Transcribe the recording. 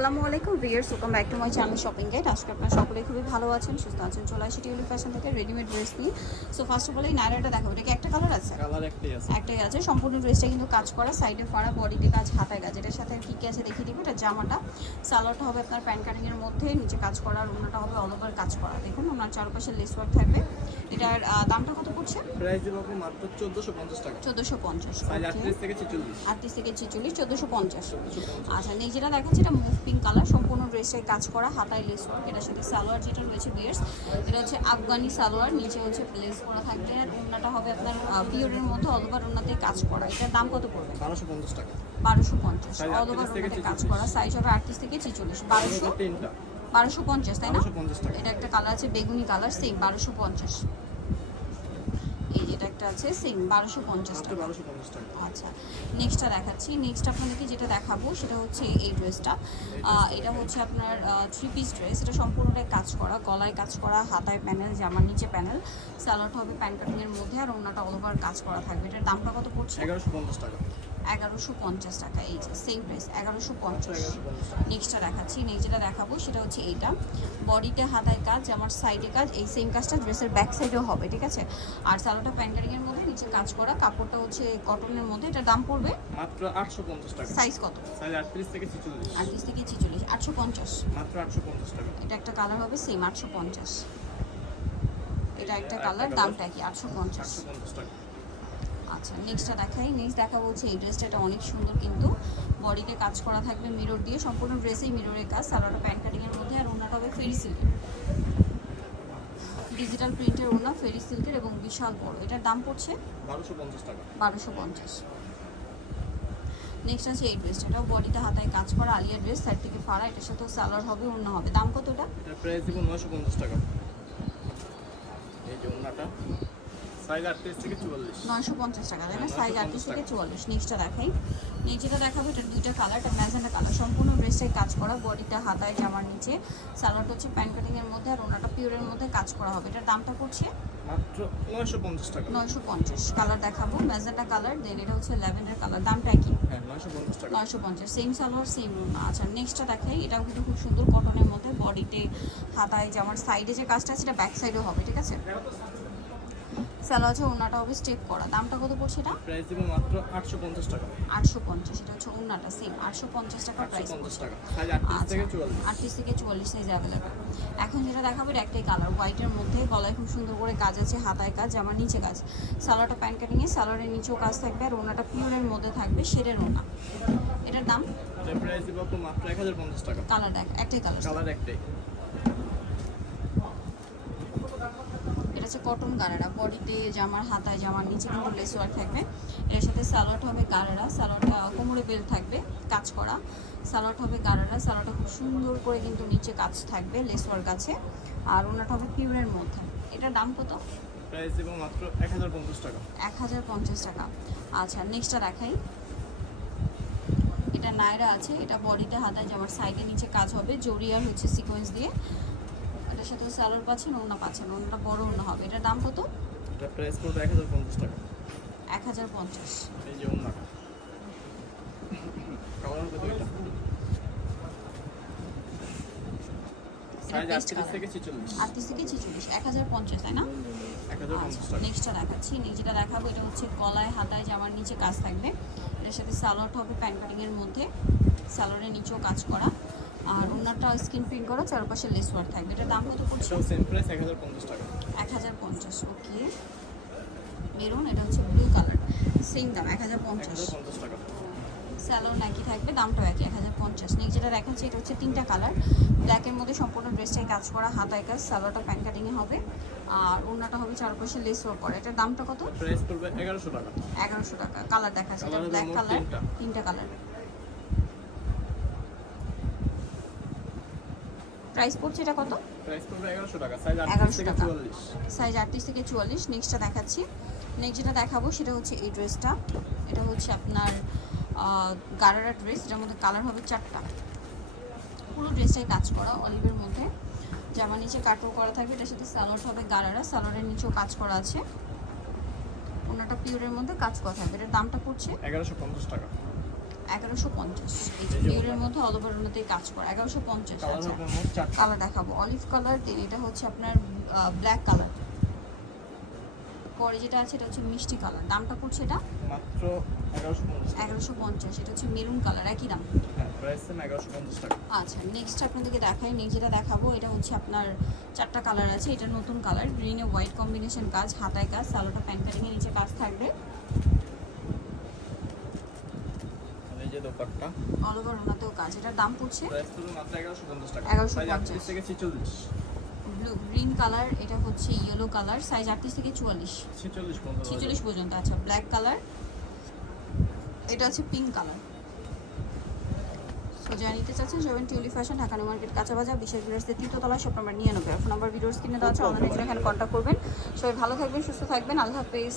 আসসালামু আলাইকুম viewers welcome back to my channel shopping guide আজকে আপনারা সকলে খুবই ভালো আছেন সুস্থ আছেন চলে আসি টিউলি ফ্যাশন থেকে রেডিমেড ড্রেস নিয়ে। সো ফার্স্ট অফ অল এই নাইরাটা দেখাবো এটা কি একটা কালার আছে? কালার একটাই আছে। একটাই আছে সম্পূর্ণ ড্রেসটা কিন্তু কাজ করা সাইডে ফাড়া বডিতে কাজ হাতায় কাজ। এটার সাথে কি কি আছে দেখিয়ে দিব এটা জামাটা। সালোয়ারটা হবে আপনার প্যান্ট কাটিং এর মধ্যে নিচে কাজ করা আর ওনাটা হবে অল ওভার কাজ করা। দেখুন ওনার চারপাশে লেস ওয়ার্ক থাকবে। এটার দামটা পড়ছে প্রাইস দিব আপনি মাত্র 1450 টাকা। চোদ্দোশো পঞ্চাশ সাইজ 38 থেকে 46 আটত্রিশ থেকে ছেচল্লিশ চোদ্দোশো পঞ্চাশ। আচ্ছা নেই যেটা দেখাচ্ছি এটা মুভ পিঙ্ক কালার সম্পূর্ণ ড্রেসটাই কাজ করা হাতায় লেস এটার সাথে সালোয়ার যেটা রয়েছে বিয়ার্স এটা হচ্ছে আফগানি সালোয়ার নিচে হচ্ছে লেস করা থাকবে আর ওড়নাটা হবে আপনার পিওরের মধ্যে ওভার ওড়নাতে কাজ করা। এটার দাম কত পড়বে? 1250 টাকা। বারোশো পঞ্চাশ Size অল ওভার 38 থেকে কাজ করা। সাইজ হবে আটত্রিশ থেকে ছেচল্লিশ। বারোশো? এটা তিনটা। বারোশো পঞ্চাশ তাই না? এটা একটা কালার আছে বেগুনি কালার সেম বারোশো পঞ্চাশ। এই যেটা একটা আছে সেম বারোশো পঞ্চাশ টাকা। আচ্ছা নেক্সটটা দেখাচ্ছি। নেক্সট আপনাদেরকে যেটা দেখাবো সেটা হচ্ছে এই ড্রেসটা এটা হচ্ছে আপনার থ্রি পিস ড্রেস এটা সম্পূর্ণটাই কাজ করা গলায় কাজ করা হাতায় প্যানেল জামার নিচে প্যানেল স্যালাড হবে প্যান্ট কাটিংয়ের মধ্যে আর ওনাটা অল ওভার কাজ করা থাকবে। এটার দামটা কত পড়ছে? 1150 টাকা। এগারোশো পঞ্চাশ টাকা এই যে সেম ড্রেস এগারোশো পঞ্চাশ। নেক্সটটা দেখাচ্ছি নেক্সট যেটা দেখাবো সেটা হচ্ছে এইটা। বডিতে হাতায় কাজ আমার সাইডে কাজ এই সেম কাজটা ড্রেসের ব্যাক সাইডেও হবে ঠিক আছে? আর সালোটা প্যান্টারিংয়ের মধ্যে নিচে কাজ করা কাপড়টা হচ্ছে কটনের মধ্যে এটার দাম পড়বে? মাত্র 850 টাকা। সাইজ কত? সাইজ 38 থেকে 46 আটত্রিশ থেকে ছিচল্লিশ আটশো পঞ্চাশ। মাত্র 850 টাকা। এটা একটা কালার হবে সেম আটশো পঞ্চাশ। এটা একটা একটা কালার দামটা কি? আটশো পঞ্চাশ টাকা। আচ্ছা নেক্সটটা দেখাই। নেক্সট দেখা বলছে এই ড্রেসটা এটা অনেক সুন্দর কিন্তু। বডিতে কাজ করা থাকবে মিরর দিয়ে। সম্পূর্ণ ড্রেসেই মিররের কাজ। সালোয়ারটা প্যান্ট কাটিংয়ের মধ্যে। আর ওনাটা হবে ফেরি সিল্কের ডিজিটাল প্রিন্টের ওনা ফেরি সিল্কের এবং বিশাল বড়। এটার দাম পড়ছে? 1250 টাকা। বারোশো পঞ্চাশ। নেক্সট আছে এই ড্রেসটা এটাও বডিতে হাতায় কাজ করা আলিয়া ড্রেস সাইড থেকে ফাড়া। এটার সাথেও সালোয়ার হবে অন্য হবে। দাম কতটা? এটা প্রাইস দিব 950 টাকা। এই যে ওন্নাটা সাইজ 38 থেকে 44 নয়শো পঞ্চাশ টাকা তাই না? সাইজ 950 আটত্রিশ থেকে চুয়াল্লিশ। নেক্সটটা দেখাই। নিচেটা দেখাবো এটার দুইটা কালার এটা ম্যাজেন্টা কালার সম্পূর্ণ ড্রেসটাই কাজ করা বডিটা হাতায় জামার নিচে। সালোয়ারটা হচ্ছে প্যান্ট কাটিংয়ের মধ্যে আর ওনাটা পিওরের মধ্যে কাজ করা হবে। এটার দামটা পড়ছে? মাত্র 950 টাকা। নয়শো পঞ্চাশ। কালার দেখাবো ম্যাজেন্টা কালার দেন এটা হচ্ছে ল্যাভেন্ডার কালার দামটা কি? 950 টাকা। নয়শো পঞ্চাশ। সেম সালোয়ার সেম আচ্ছা নেক্সটটা দেখাই। এটাও কিন্তু খুব সুন্দর কটনের মধ্যে বডিতে হাতায় জামার সাইডে যে কাজটা আছে এটা ব্যাক সাইডেও হবে ঠিক আছে? সালোয়ার আছে ওনাটা হবে স্টেপ করা। দামটা কত পড়ছে এটা? প্রাইস দিব মাত্র 850 টাকা। আটশো পঞ্চাশ এটা হচ্ছে ওনাটা সেম আটশো পঞ্চাশ টাকা প্রাইস 850 পড়ছে। টাকা। সাইজ 38 থেকে 44 আটত্রিশ থেকে চুয়াল্লিশ সাইজ অ্যাভেলেবেল এখন যেটা দেখাবো এটা একটাই কালার হোয়াইটের মধ্যে। গলায় খুব সুন্দর করে কাজ আছে হাতায় কাজ আমার নিচে কাজ। সালোয়ারটা প্যান্ট কাটিংয়ে সালোয়ারের নিচেও কাজ থাকবে আর ওনাটা পিওরের মধ্যে থাকবে শেডের ওনা এটার দাম? প্রাইস দিব মাত্র 1050 টাকা। কালার দেখ একটাই কালার কালার একটাই। হচ্ছে কটন গারারা বডিতে জামার হাতায় জামার নিচে কিন্তু লেস ওয়ার্ক থাকবে। এর সাথে সালোয়ারটা হবে গারারা সালোয়ারটা কোমরে বেল থাকবে কাজ করা। সালোয়ারটা হবে গারারা সালোয়ারটা খুব সুন্দর করে কিন্তু নিচে কাজ থাকবে লেস ওয়ার্ক আছে। আর ওনাটা হবে পিউরের মধ্যে। এটার দাম কত? প্রাইস দিব মাত্র 1050 টাকা। এক হাজার পঞ্চাশ টাকা। আচ্ছা নেক্সটটা দেখাই। এটা নায়রা আছে। এটা বডিতে হাতায় জামার সাইডে নিচে কাজ হবে। জরিয়ার হচ্ছে সিকোয়েন্স দিয়ে। এটার সাথে সালোয়ার পাচ্ছেন ওনা পাচ্ছেন ওনাটা বড় ওনা হবে। এটার দাম কত? এটা প্রাইস পড়বে 1050 টাকা। এক হাজার পঞ্চাশ। এই যে ওন্নাটা কালার হবে দুইটা সাইজ 38 থেকে 46 আটত্রিশ থেকে ছেচল্লিশ। এক হাজার পঞ্চাশ তাই না? 1050 টাকা। নেক্সটটা দেখাচ্ছি নেক্সটটা দেখাবো এটা হচ্ছে গলায় হাতায় জামার নিচে কাজ থাকবে। এটার সাথে সালোয়ারটা হবে প্যান্ট কাটিংয়ের মধ্যে। সালোয়ারের নিচেও কাজ করা। আর ওনারটা স্ক্রিন প্রিন্ট করা চারপাশে লেস ওয়ার থাকবে। এটার দাম কত পড়ছে? সেম প্রাইস 1050 টাকা। এক হাজার পঞ্চাশ ওকে মেরুন এটা হচ্ছে ব্লু কালার সেম দাম এক হাজার পঞ্চাশ। 1050 টাকা। স্যালোন একই থাকবে দামটাও একই এক হাজার পঞ্চাশ। নেক্সট যেটা দেখাচ্ছি এটা হচ্ছে তিনটা কালার ব্ল্যাকের মধ্যে সম্পূর্ণ ড্রেসটাই কাজ করা হাতায় কাজ স্যালোটা প্যান্ট কাটিংয়ে হবে। আর ওড়নাটা হবে চারপাশে লেস ওয়ার্ক করা। এটার দামটা কত? প্রাইস পড়বে 1100 টাকা। এগারোশো টাকা। কালার দেখাচ্ছে এটা ব্ল্যাক কালার। তিনটা। কালার প্রাইস পড়ছে এটা কত? প্রাইস পড়বে 1100 টাকা সাইজ 38 থেকে টাকা। 44 সাইজ আটত্রিশ থেকে চুয়াল্লিশ। নেক্সটটা দেখাচ্ছি। নেক্সট যেটা দেখাবো সেটা হচ্ছে এই ড্রেসটা এটা হচ্ছে আপনার গারারা ড্রেস এটার মধ্যে কালার হবে চারটা। পুরো ড্রেসটাই কাজ করা অলিভের মধ্যে। জামা নিচে কাটও করা থাকবে এটার সাথে সালোয়ার হবে গারারা। সালোয়ারের নিচেও কাজ করা আছে। ওনাটা পিওরের মধ্যে কাজ করা থাকবে। এটার দামটা পড়ছে? 1150 টাকা। এগারোশো পঞ্চাশ। এই যে পিওরের মধ্যে অল ওভার ওনাতে কাজ করা। এগারোশো পঞ্চাশ কালার আচ্ছা। কালার দেখাবো। অলিভ কালার দেন এটা হচ্ছে আপনার ব্ল্যাক কালার পরে যেটা আছে এটা হচ্ছে মিষ্টি কালার দামটা পড়ছে এটা? মাত্র এগারোশো পঞ্চাশ এটা হচ্ছে মেরুন কালার একই দাম। হ্যাঁ আচ্ছা নেক্সট আপনাদেরকে দেখাই নেক্সট যেটা দেখাবো এটা হচ্ছে আপনার চারটা কালার আছে এটা নতুন কালার গ্রিনে হোয়াইট কম্বিনেশন কাজ হাতায় কাজ সালোটা প্যান কাটিংয়ের নিচে কাজ থাকবে আর এই যে দোপাট্টা অল ওভার ওনাতেও কাজ। এটার দাম পড়ছে মাত্র এগারোশো পঞ্চাশ টাকা। 1150 থেকে ছেচল্লিশ। ব্লু গ্রিন কালার এটা হচ্ছে ইয়েলো কালার সাইজ আটত্রিশ থেকে চুয়াল্লিশ। ছেচল্লিশ পর্যন্ত আচ্ছা ব্ল্যাক কালার এটা হচ্ছে পিঙ্ক কালার সো যা নিতে চাচ্ছেন seven Tuli fashion Dhaka new market Kacha Bazar বিশেষ নাম্বার নিয়ে নেবে ফোন নাম্বার ভিডিওস কিনে দেওয়া আছে অনলাইনে এখানে কন্ট্যাক্ট করবেন। সবাই ভালো থাকবেন সুস্থ থাকবেন। আল্লাহ হাফেজ।